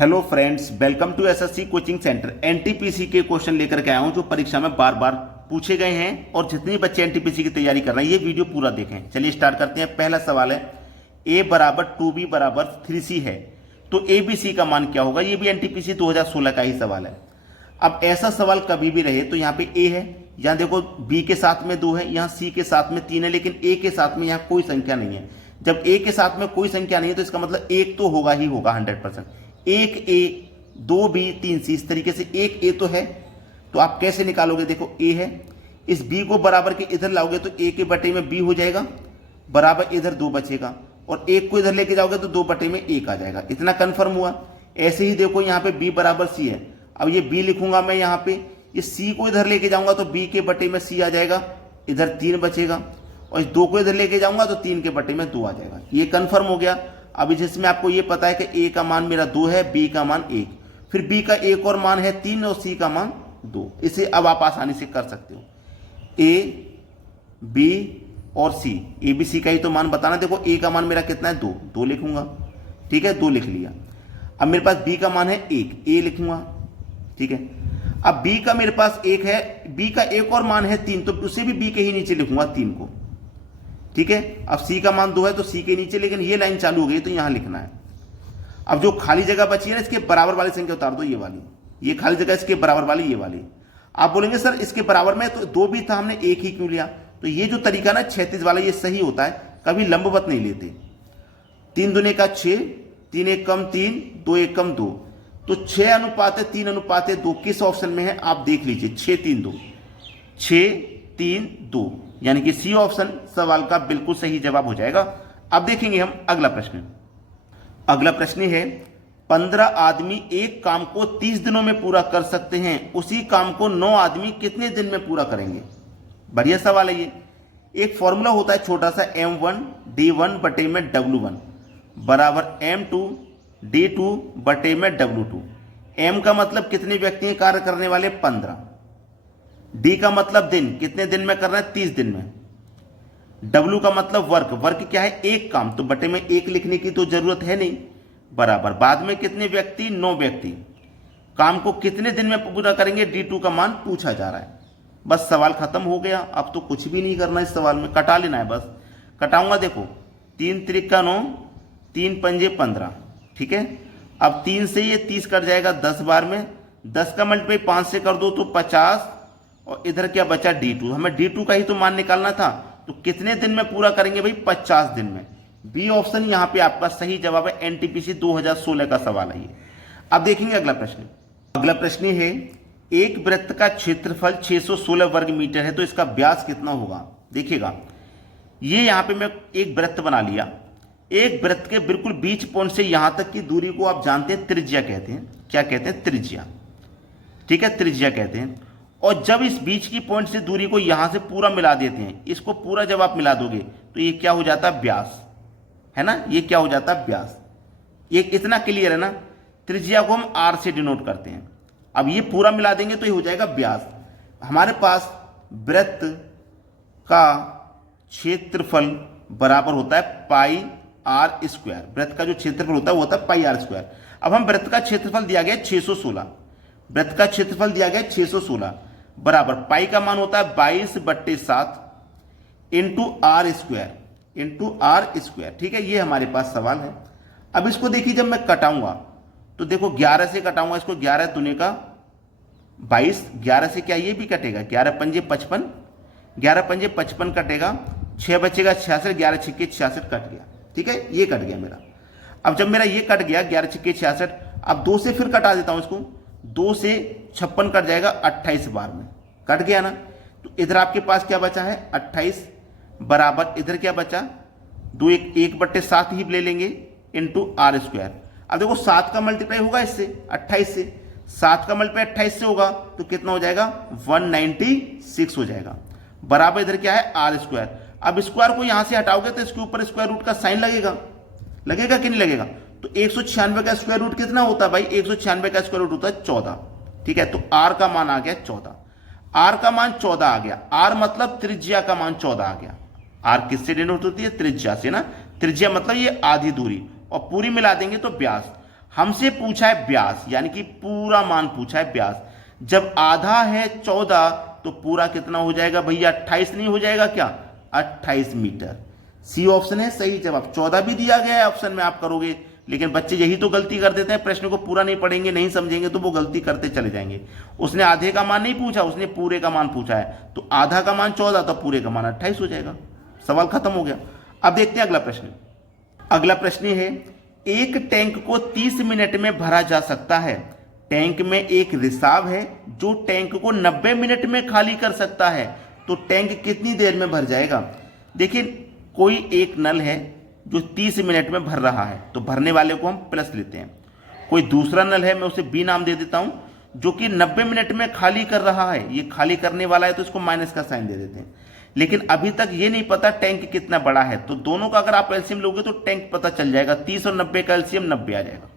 Hello friends, welcome to SSC coaching centre. NTPC के क्वेश्चन लेकर के आया हूं जो परीक्षा में बार बार पूछे गए हैं और जितने बच्चे एनटीपीसी की तैयारी कर रहे हैं ये वीडियो पूरा देखें। चलिए स्टार्ट करते हैं। पहला सवाल है a बराबर 2b बराबर 3c है तो ए बी सी का मान क्या होगा। ये भी एनटीपीसी 2016 का ही सवाल है। अब ऐसा सवाल कभी भी रहे तो यहाँ पे a है, यहाँ देखो b के साथ में 2 है, यहाँ c के साथ में 3 है, लेकिन a के साथ में यहाँ कोई संख्या नहीं है। जब a के साथ में कोई संख्या नहीं है तो इसका मतलब एक तो होगा ही होगा 100%। एक ए, दो बी, तीन सी, इस तरीके से एक ए तो है। तो आप कैसे निकालोगे? देखो ए है, इस बी को बराबर के इधर लाओगे तो ए के बटे में बी हो जाएगा, बराबर इधर 2 बचेगा, और एक को इधर लेके जाओगे तो 2 बटे में 1 आ जाएगा। इतना कंफर्म हुआ। ऐसे ही देखो यहाँ पे बी बराबर सी है। अब ये बी लिखूंगा मैं यहाँ पे, ये सी को इधर लेके जाऊंगा तो बी के बटे में सी आ जाएगा, इधर 3 बचेगा, और इस 2 को इधर लेके जाऊंगा तो 3 के बटे में 2 आ जाएगा। ये कंफर्म हो गया। अब जिसमें आपको ये पता है कि ए का मान मेरा 2 है, बी का मान 1, फिर बी का एक और मान है 3 और सी का मान 2। इसे अब आप आसानी से कर सकते हो। ए, बी और सी, ए बी सी का ही तो मान बताना। देखो ए का मान मेरा कितना है? 2, 2 लिखूंगा, ठीक है, 2 लिख लिया। अब मेरे पास बी का मान है 1, ए लिखूंगा, ठीक है। अब बी का मेरे पास 1 है, बी का एक और मान है 3, तो उसे भी बी के ही नीचे लिखूंगा 3 को, ठीक है। अब सी का मान 2 है तो सी के नीचे, लेकिन ये लाइन चालू हो गई तो यहां लिखना है। अब जो खाली जगह बची है ना, इसके बराबर वाली संख्या उतार दो, ये वाली, ये खाली जगह इसके बराबर वाली, ये वाली। आप बोलेंगे सर इसके बराबर में तो 2 भी था, हमने 1 ही क्यों लिया? तो ये जो तरीका ना 36 वाला, ये सही होता है, कभी लंबवत नहीं लेते। 3 दूने का 6, 3 एक कम 3, 2 एक कम 2, तो 6 अनुपात 3 अनुपात 2 किस ऑप्शन में है आप देख लीजिए। 6 3 2, 6 3 2, यानी कि सी ऑप्शन सवाल का बिल्कुल सही जवाब हो जाएगा। अब देखेंगे हम अगला प्रश्न। अगला प्रश्न है 15 आदमी एक काम को 30 दिनों में पूरा कर सकते हैं, उसी काम को 9 आदमी कितने दिन में पूरा करेंगे? बढ़िया सवाल है ये। एक फॉर्मूला होता है छोटा सा, m1 d1 बटे में w1 बराबर m2 d2 बटे में w2। m का मतलब कितने व्यक्ति कार्य करने वाले? 15। डी का मतलब दिन, कितने दिन में करना है? 30 दिन में। डब्ल्यू का मतलब वर्क, वर्क क्या है? एक काम, तो बटे में 1 लिखने की तो जरूरत है नहीं, बराबर बाद में कितने व्यक्ति? 9 व्यक्ति। काम को कितने दिन में पूरा करेंगे? D2 का मान पूछा जा रहा है। बस सवाल खत्म हो गया। अब तो कुछ भी नहीं करना इस सवाल में, कटा लेना है बस। कटाऊंगा, देखो 3 त्रिका 9, 3 पंजे 15, ठीक है। अब 3 से ये 30 कट जाएगा 10 बार में, 10 का मल्टीप्लाई 5 से कर दो तो 50, और इधर क्या बचा? D2। हमें D2 का ही तो मान निकालना था, तो कितने दिन में पूरा करेंगे भाई? 50 दिन में। बी ऑप्शन यहां पे आपका सही जवाब है। एनटीपीसी 2016 का सवाल है ये। अब देखेंगे अगला प्रश्न। अगला प्रश्न है एक वृत्त का क्षेत्रफल 616 वर्ग मीटर है तो इसका व्यास कितना होगा? देखिएगा, ये यहां पे मैं एक वृत्त बना लिया। एक वृत्त के बिल्कुल बीच पॉइंट से यहां तक की दूरी को आप जानते हैं त्रिज्या कहते हैं। क्या कहते हैं? त्रिज्या, ठीक है, त्रिज्या कहते हैं। और जब इस बीच की पॉइंट से दूरी को यहां से पूरा मिला देते हैं, इसको पूरा जब आप मिला दोगे तो ये क्या हो जाता है? व्यास, है ना। ये क्या हो जाता है? व्यास। ये इतना क्लियर है ना। त्रिज्या को हम आर से डिनोट करते हैं। अब ये पूरा मिला देंगे तो ये हो जाएगा व्यास। हमारे पास वृत्त का क्षेत्रफल बराबर होता है पाई आर स्क्वायर। वृत्त का जो क्षेत्रफल होता है वो होता है पाई आर स्क्वायर। अब हम वृत्त का क्षेत्रफल दिया गया 616, वृत्त का क्षेत्रफल दिया गया 616 बराबर पाई का मान होता है 22/7 इंटू आर स्क्वायर, ठीक है। ये हमारे पास सवाल है। अब इसको देखिए, जब मैं कटाऊंगा तो देखो 11 से कटाऊंगा इसको, 11 दूने का 22, 11 से क्या ये भी कटेगा, 11 पंजे 55, 11 पंजे 55 कटेगा, 6 बचेगा 66, 11 छिक्के 66 कट गया, ठीक है, ये कट गया मेरा। अब जब मेरा ये कट गया 11 छिक्के 66, अब 2 से फिर कटा देता हूं इसको, 2 से 56 कट जाएगा 28 बार में, कट गया ना। तो इधर आपके पास क्या बचा है? 28 बराबर इधर क्या बचा? 2 1/7 ही ले लेंगे इंटू आर स्क्वायर। अब देखो 7 का मल्टीप्लाई होगा इससे 28 से, 7 का मल्टीप्लाई 28 से होगा तो कितना हो जाएगा? 196 हो जाएगा, बराबर इधर क्या है? Are square. अब स्क्वायर को यहां से हटाओगे तो इसके ऊपर स्क्वायर रूट का साइन लगेगा, लगेगा कि नहीं लगेगा? तो 196 का स्क्वायर रूट कितना होता है भाई? 196 का स्क्वायर रूट होता है 14, ठीक है। तो आर का मान आ गया 14, आर का मान 14 आ गया। आर मतलब त्रिज्या का मान 14 आ गया। आर किससे डिनोट होती है? त्रिज्या से ना। त्रिज्या मतलब ये आधी दूरी, और पूरी मिला देंगे तो व्यास। हमसे पूछा है व्यास, यानी कि पूरा मान पूछा है व्यास। जब आधा है 14 तो पूरा कितना हो जाएगा भैया? 28 नहीं हो जाएगा क्या? 28 मीटर। सी ऑप्शन है सही जवाब। 14 भी दिया गया है ऑप्शन में, आप करोगे, लेकिन बच्चे यही तो गलती कर देते हैं, प्रश्न को पूरा नहीं पढ़ेंगे, नहीं समझेंगे तो वो गलती करते चले जाएंगे। उसने आधे का मान नहीं पूछा, उसने पूरे का मान पूछा है, तो आधा का मान 14 तो पूरे का मान 28 हो जाएगा। सवाल खत्म हो गया। अब देखते हैं अगला प्रश्न। अगला प्रश्न है, एक टैंक को 30 मिनट में भरा जा सकता है। टैंक में एक रिसाव है जो टैंक को 90 मिनट में खाली कर सकता है, तो टैंक कितनी देर में भर जाएगा? देखिए, कोई एक नल है जो 30 मिनट में भर रहा है, तो भरने वाले को हम प्लस लेते हैं। कोई दूसरा नल है, मैं उसे बी नाम दे देता हूं, जो कि 90 मिनट में खाली कर रहा है। ये खाली करने वाला है तो इसको माइनस का साइन दे देते हैं। लेकिन अभी तक ये नहीं पता टैंक कितना बड़ा है, तो दोनों का अगर आप एलसीएम लोगे तो टैंक पता चल जाएगा। 30 और 90 का एलसीएम 90 आ जाएगा।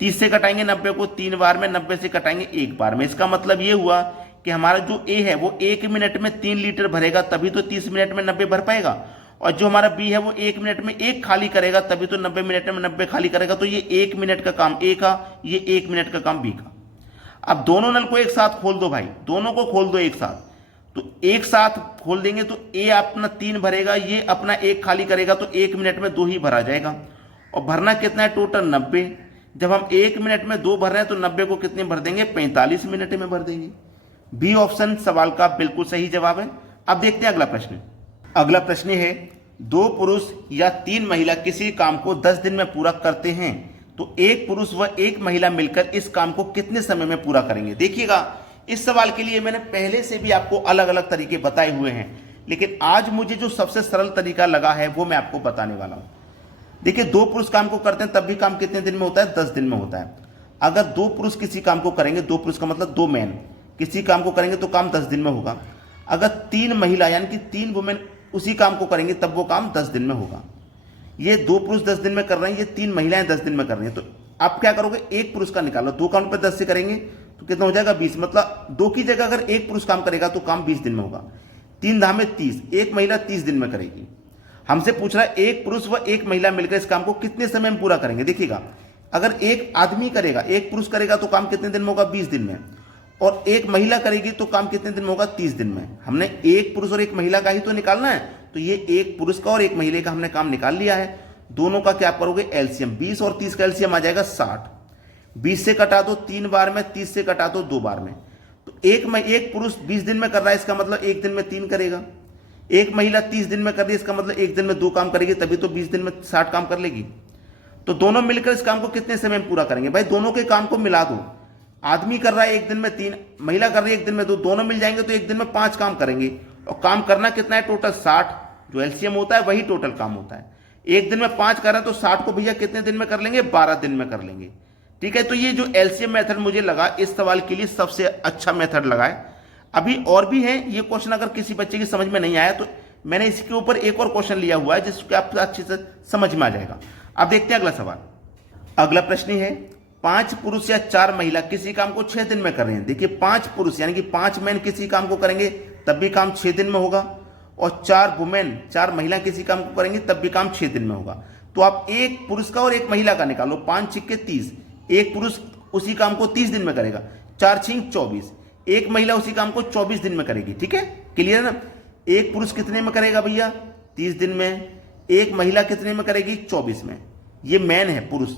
30 से कटाएंगे 90 को 3 बार में, 90 से कटाएंगे 1 बार में। इसका मतलब ये हुआ कि हमारा जो ए है वो 1 मिनट में 3 लीटर भरेगा, तभी तो 30 मिनट में 90 भर पाएगा। और जो हमारा बी है वो 1 मिनट में 1 खाली करेगा, तभी तो 90 मिनट में 90 खाली करेगा। तो ये 1 मिनट का काम ए का, ये 1 मिनट का काम बी का। अब दोनों नल को एक साथ खोल दो भाई, दोनों को खोल दो एक साथ। तो एक साथ खोल देंगे तो ए अपना 3 भरेगा, ये अपना 1 खाली करेगा, तो 1 मिनट में 2 ही भरा जाएगा। और भरना कितना है टोटल? 90। जब हम 1 मिनट में 2 भर रहे हैं तो 90 को कितने भर देंगे? 45 मिनट में भर देंगे। बी ऑप्शन सवाल का बिल्कुल सही जवाब है। अब देखते हैं अगला प्रश्न। अगला प्रश्न है, 2 पुरुष या 3 महिला किसी काम को 10 दिन में पूरा करते हैं, तो 1 पुरुष व 1 महिला मिलकर इस काम को कितने समय में पूरा करेंगे? देखिएगा, इस सवाल के लिए मैंने पहले से भी आपको अलग अलग तरीके बताए हुए हैं, लेकिन आज मुझे जो सबसे सरल तरीका लगा है वो मैं आपको बताने वाला हूं। देखिए, 2 पुरुष काम को करते हैं तब भी काम कितने दिन में होता है? 10 दिन में होता है। अगर 2 पुरुष किसी काम को करेंगे, 2 पुरुष का मतलब 2 मैन किसी काम को करेंगे तो काम 10 दिन में होगा। अगर 3 महिला यानी कि 3 वुमेन उसी काम को करेंगे तब वो काम 10 दिन में होगा। ये 2 पुरुष 10 दिन में कर रहे हैं, ये 3 महिलाएं 10 दिन में कर रही हैं। तो आप क्या करोगे? 1 पुरुष का निकालो, 2 काम पे 10 से करेंगे तो कितना हो जाएगा? 20। मतलब 2 की जगह अगर 1 पुरुष काम करेगा तो काम 20 दिन में होगा। 3 धामे 30, 1 महिला 30 दिन में करेगी। हमसे पूछ रहा है 1 पुरुष व 1 महिला मिलकर इस काम को कितने समय में पूरा करेंगे? देखिएगा, अगर 1 आदमी करेगा, 1 पुरुष करेगा तो काम कितने दिन में होगा? 20 दिन में। और 1 महिला करेगी तो काम कितने दिन में होगा? 30 दिन में। हमने 1 पुरुष और 1 महिला का ही तो निकालना है, तो ये 1 पुरुष का और 1 महिला का हमने काम निकाल लिया है। दोनों का क्या करोगे? एलसीएम। 20 और 30 का एलसीएम आ जाएगा 60। 20 से कटा दो 3 बार में, 30 से कटा दो 2 बार में। तो 1 पुरुष 20 दिन में कर रहा है, इसका मतलब 1 दिन में 3 करेगा। 1 महिला 30 दिन में कर रही है, इसका मतलब 1 दिन में 2 काम करेगी, तभी तो 20 दिन में 60 काम कर लेगी। तो दोनों मिलकर इस काम को कितने समय में पूरा करेंगे? भाई दोनों के काम को मिला दो। आदमी कर रहा है 1 दिन में 3, महिला कर रही है 1 दिन में 2, दोनों मिल जाएंगे तो 1 दिन में 5 काम करेंगे। और काम करना कितना है? टोटल 60। जो एलसीएम होता है वही टोटल काम होता है। 1 दिन में 5 कर रहे हैं तो 60 को भैया कितने दिन में कर लेंगे? 12 दिन में कर लेंगे। ठीक है, तो ये जो एलसीएम मेथड मुझे लगा इस सवाल के लिए सबसे अच्छा मेथड लगा है। अभी और भी है ये क्वेश्चन, अगर किसी बच्चे की समझ में नहीं आया तो मैंने इसके ऊपर एक और क्वेश्चन लिया हुआ है जिसको आप अच्छे से समझ में आ जाएगा। अब देखते हैं अगला सवाल। अगला प्रश्न है, 5 पुरुष या 4 महिला किसी काम को 6 दिन में कर रहे हैं। देखिए, 5 पुरुष यानी कि 5 मैन किसी काम को करेंगे तब भी काम 6 दिन में होगा, और 4 वुमेन 4 महिला किसी काम को करेंगी तब भी काम 6 दिन में होगा। तो आप 1 पुरुष का और 1 महिला का निकालो। 5 छिक्के 30, 1 पुरुष उसी काम को 30 दिन में करेगा, 4 छिंक 24, 1 महिला उसी काम को 24 दिन में करेगी। ठीक है, क्लियर है ना? 1 पुरुष कितने में करेगा भैया? 30 दिन में। 1 महिला कितने में करेगी? 24 में। ये मैन है पुरुष,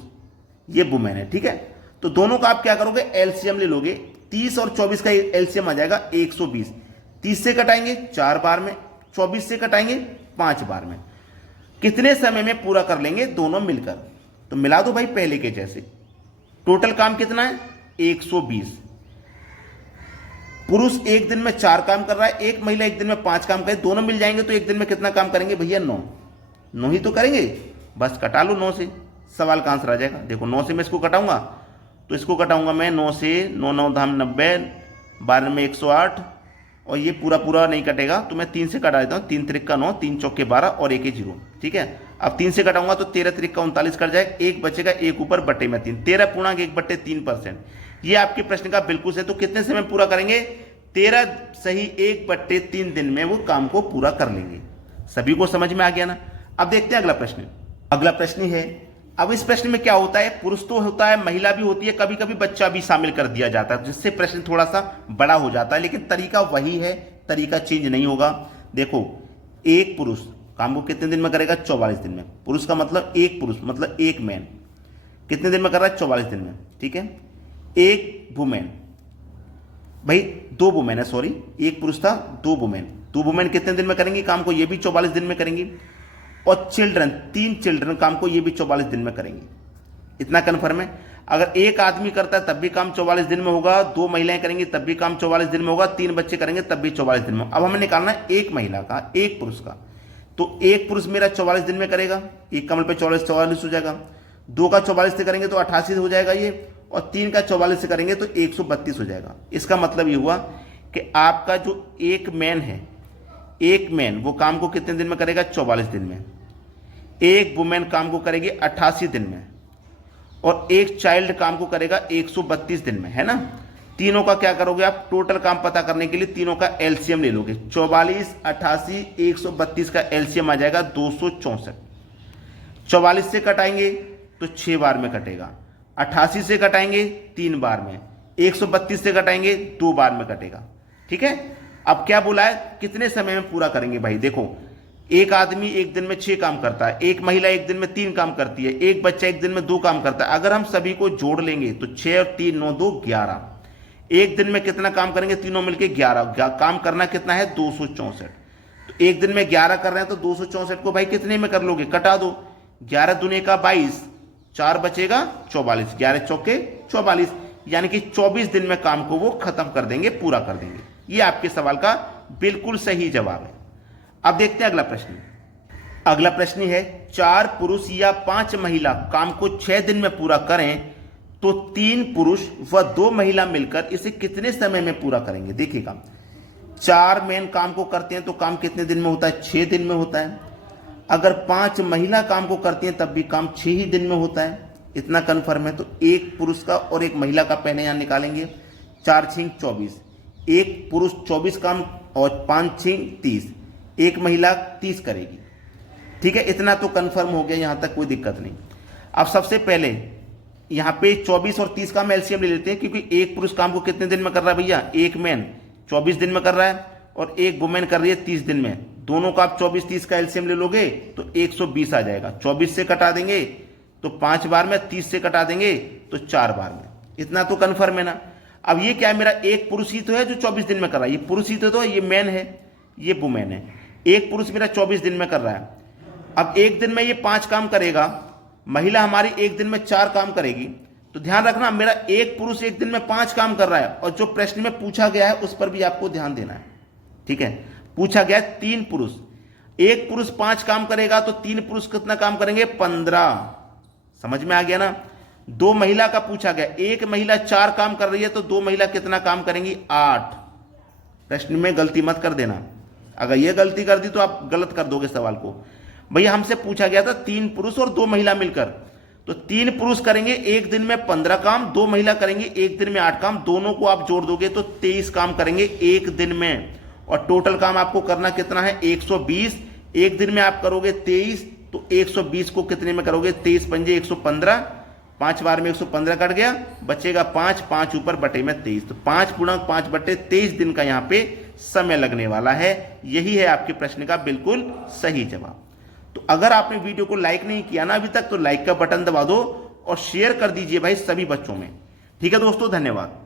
ये वुमेन है। ठीक है, तो दोनों का आप क्या करोगे? एलसीएम ले लोगे। 30 और 24 का एलसीएम आ जाएगा 120। 30 से कटाएंगे 4 बार में, 24 से कटाएंगे 5 बार में। कितने समय में पूरा कर लेंगे दोनों मिलकर? तो मिला दो भाई पहले के जैसे। टोटल काम कितना है? 120। पुरुष 1 दिन में 4 काम कर रहा है, 1 महिला 1 दिन में 5 काम करे, दोनों मिल जाएंगे तो 1 दिन में कितना काम करेंगे भैया? 9 ही तो करेंगे। बस कटा लो 9 से, सवाल का आंसर आ जाएगा। देखो 9 से मैं इसको कटाऊंगा तो इसको कटाऊंगा मैं 9 से, 9 9 धाम 90, 12 में 108, और ये पूरा पूरा नहीं कटेगा तो मैं 3 से कटा देता हूँ। 3 त्रिक का 9, 3 चौके 12 और 1 0। ठीक है, अब 3 से कटाऊंगा तो 13 त्रिक का 39 कट जाएगा, 1 बचेगा, 1 ऊपर बट्टे में 3, 13.1/3%। ये आपके प्रश्न का बिल्कुल से। तो कितने समय पूरा करेंगे? 13 सही 1/3 दिन में वो काम को पूरा कर लेंगे। सभी को समझ में आ गया ना? अब देखते हैं अगला प्रश्न। अगला प्रश्न है, अब इस प्रश्न में क्या होता है, पुरुष तो होता है, महिला भी होती है, कभी कभी बच्चा भी शामिल कर दिया जाता है, जिससे प्रश्न थोड़ा सा बड़ा हो जाता है, लेकिन तरीका वही है, तरीका चेंज नहीं होगा। देखो, एक पुरुष काम को कितने दिन में करेगा, 44 दिन में। पुरुष का मतलब एक पुरुष, मतलब एक मैन कितने दिन में कर रहा है, 44 दिन में, ठीक है। एक वुमेन, भाई दो वुमेन है, सॉरी, एक पुरुष था, दो वुमेन कितने दिन में करेंगी काम को, ये भी 44 दिन में करेंगी। और चिल्ड्रन, 3 चिल्ड्रन काम को ये भी 44 दिन में करेंगे। इतना कन्फर्म है। अगर एक आदमी करता है तब भी काम 44 दिन में होगा, 2 महिलाएं करेंगी तब भी काम 44 दिन में होगा, 3 बच्चे करेंगे तब भी 44 दिन में। अब हमें निकालना है एक महिला का, एक पुरुष का। तो एक पुरुष मेरा 44 दिन में करेगा, एक कमल पे 44 हो जाएगा, 2 का 44 से करेंगे तो 88 हो जाएगा ये, और 3 का 44 से करेंगे तो 132 हो जाएगा। इसका मतलब ये हुआ कि आपका जो एक मैन है, एक मैन वो काम को कितने दिन में करेगा, 44 दिन में। एक वुमेन काम को करेगी 88 दिन में, और एक चाइल्ड काम को करेगा 132 दिन में, है ना। तीनों का क्या करोगे आप, टोटल काम पता करने के लिए तीनों का एलसीएम ले लोगे। 44, 88, 132 का एलसीएम आ जाएगा 264। 44 से कटाएंगे तो 6 बार में कटेगा, 88 से कटाएंगे 3 बार में, 132 से कटाएंगे 2 बार में कटेगा, ठीक है। अब क्या बोला है, कितने समय में पूरा करेंगे। भाई देखो, एक आदमी एक दिन में 6 काम करता है, एक महिला एक दिन में 3 काम करती है, एक बच्चा एक दिन में 2 काम करता है। अगर हम सभी को जोड़ लेंगे तो 6 और 3 9 2 11, एक दिन में कितना काम करेंगे, तीनों मिलके 11 काम करना कितना है, 264। तो एक दिन में 11 कर रहे हैं तो 264 को भाई कितने में कर लोगे, कटा दो, 11 दूने का 22, 4 बचेगा 44, 11 चौके 44, यानी कि 24 दिन में काम को वो खत्म कर देंगे, पूरा कर देंगे। ये आपके सवाल का बिल्कुल सही जवाब है। अब देखते हैं अगला प्रश्न। अगला प्रश्न है, 4 पुरुष या 5 महिला काम को 6 दिन में पूरा करें तो 3 पुरुष व 2 महिला मिलकर इसे कितने समय में पूरा करेंगे। देखिएगा, 4 मैन काम को करते हैं तो काम कितने दिन में होता है, 6 दिन में होता है। अगर 5 महिला काम को करती हैं तब भी काम 6 ही दिन में होता है। इतना कन्फर्म है। तो एक पुरुष का और एक महिला का पहले यहां निकालेंगे, 4 6 24, एक पुरुष 24 काम और 5 6 30, एक महिला 30 करेगी, ठीक है। इतना तो कंफर्म हो गया, यहां तक कोई दिक्कत नहीं। अब सबसे पहले यहां पे 24 और 30 का हम एलसीएम ले लेते हैं, क्योंकि एक पुरुष काम को कितने दिन में कर रहा है भैया, एक मैन 24 दिन में कर रहा है और एक वुमेन कर रही है 30 दिन में। दोनों का आप 24 30 का एलसीएम ले लोगे तो 120 आ जाएगा। 24 से कटा देंगे तो 5 बार में, 30 से कटा देंगे तो 4 बार में। इतना तो कंफर्म है ना। अब ये क्या है, मेरा एक पुरुष ही तो है जो 24 दिन में कर रहा है, ये पुरुष ही तो है, ये मैन है, ये वुमेन है। एक पुरुष मेरा 24 दिन में कर रहा है। अब एक दिन में ये 5 काम करेगा, महिला हमारी एक दिन में 4 काम करेगी। तो ध्यान रखना, मेरा एक पुरुष एक दिन में 5 काम कर रहा है, और जो प्रश्न में पूछा गया है उस पर भी आपको ध्यान देना है, ठीक है। पूछा गया है 3 पुरुष, एक पुरुष 5 काम करेगा तो 3 पुरुष कितना काम करेंगे, 15। समझ में आ गया ना। 2 महिला का पूछा गया, एक महिला 4 काम कर रही है तो 2 महिला कितना काम करेंगी, 8। प्रश्न में गलती मत कर देना, अगर यह गलती कर दी तो आप गलत कर दोगे सवाल को। भैया हमसे पूछा गया था 3 पुरुष और 2 महिला मिलकर, तो 3 पुरुष करेंगे एक दिन में 15 काम, 2 महिला करेंगी एक दिन में 8 काम, दोनों को आप जोड़ दोगे तो 23 काम करेंगे एक दिन में। और टोटल काम आपको करना कितना है, 120। एक दिन में आप करोगे 23, तो 120 को कितने में करोगे, 23 पंजे 115, 5 बार में 115 कट गया, बचेगा 5, 5 ऊपर बटे में 23, तो 5 × 5/23 दिन का यहाँ पे समय लगने वाला है। यही है आपके प्रश्न का बिल्कुल सही जवाब। तो अगर आपने वीडियो को लाइक नहीं किया ना अभी तक, तो लाइक का बटन दबा दो और शेयर कर दीजिए भाई सभी बच्चों में, ठीक है दोस्तों। धन्यवाद।